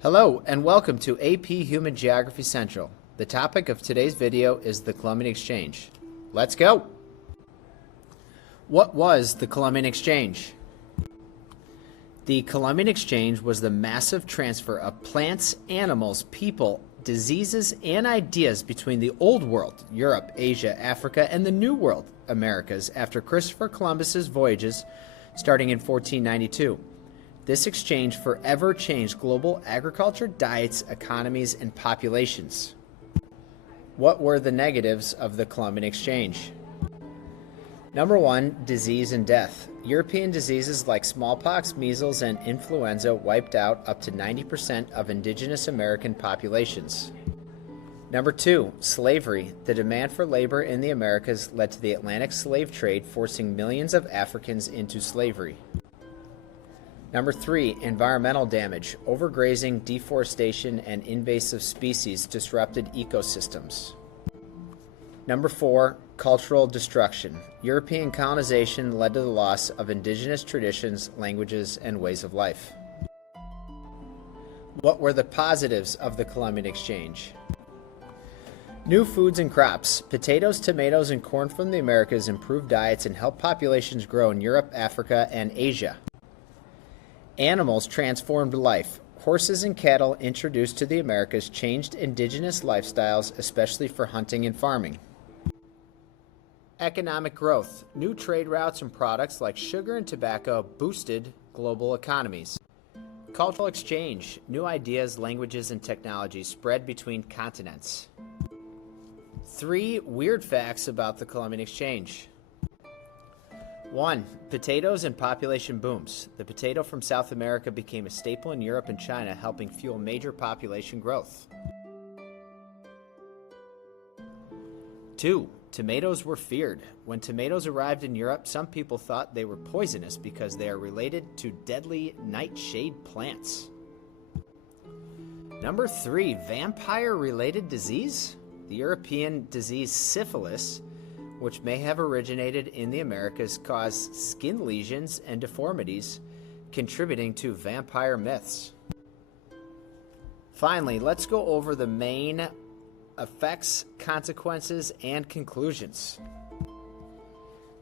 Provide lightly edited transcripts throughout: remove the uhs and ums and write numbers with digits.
Hello and welcome to AP Human Geography Central. The topic of today's video is the Columbian Exchange. Let's go! What was the Columbian Exchange? The Columbian Exchange was the massive transfer of plants, animals, people, diseases, and ideas between the Old World, Europe, Asia, Africa, and the New World, Americas, after Christopher Columbus's voyages starting in 1492. This exchange forever changed global agriculture, diets, economies, and populations. What were the negatives of the Columbian Exchange? Number 1, disease and death. European diseases like smallpox, measles, and influenza wiped out up to 90% of indigenous American populations. Number 2, slavery. The demand for labor in the Americas led to the Atlantic slave trade, forcing millions of Africans into slavery. Number 3, environmental damage. Overgrazing, deforestation, and invasive species disrupted ecosystems. Number 4, cultural destruction. European colonization led to the loss of indigenous traditions, languages, and ways of life. What were the positives of the Columbian Exchange? New foods and crops. Potatoes, tomatoes, and corn from the Americas improved diets and helped populations grow in Europe, Africa, and Asia. Animals transformed life. Horses and cattle introduced to the Americas changed indigenous lifestyles, especially for hunting and farming. Economic growth. New trade routes and products like sugar and tobacco boosted global economies. Cultural exchange. New ideas, languages, and technologies spread between continents. 3 weird facts about the Columbian Exchange. 1. Potatoes and population booms. The potato from South America became a staple in Europe and China, helping fuel major population growth. 2. Tomatoes were feared. When tomatoes arrived in Europe, some people thought they were poisonous because they are related to deadly nightshade plants. Number 3. Vampire-related disease. The European disease syphilis, which may have originated in the Americas, caused skin lesions and deformities, contributing to vampire myths. Finally, let's go over the main effects, consequences, and conclusions.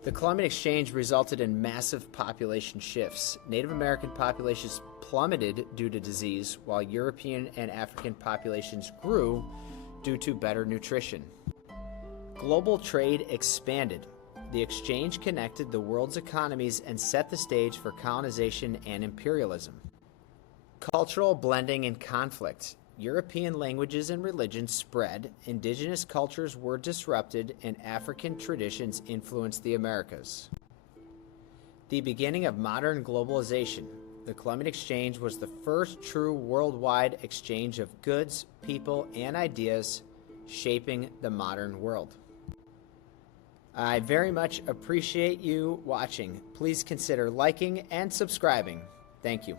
The Columbian Exchange resulted in massive population shifts. Native American populations plummeted due to disease, while European and African populations grew due to better nutrition. Global trade expanded. The exchange connected the world's economies and set the stage for colonization and imperialism. Cultural blending and conflict. European languages and religions spread, indigenous cultures were disrupted, and African traditions influenced the Americas. The beginning of modern globalization. The Columbian Exchange was the first true worldwide exchange of goods, people, and ideas, shaping the modern world. I very much appreciate you watching. Please consider liking and subscribing. Thank you.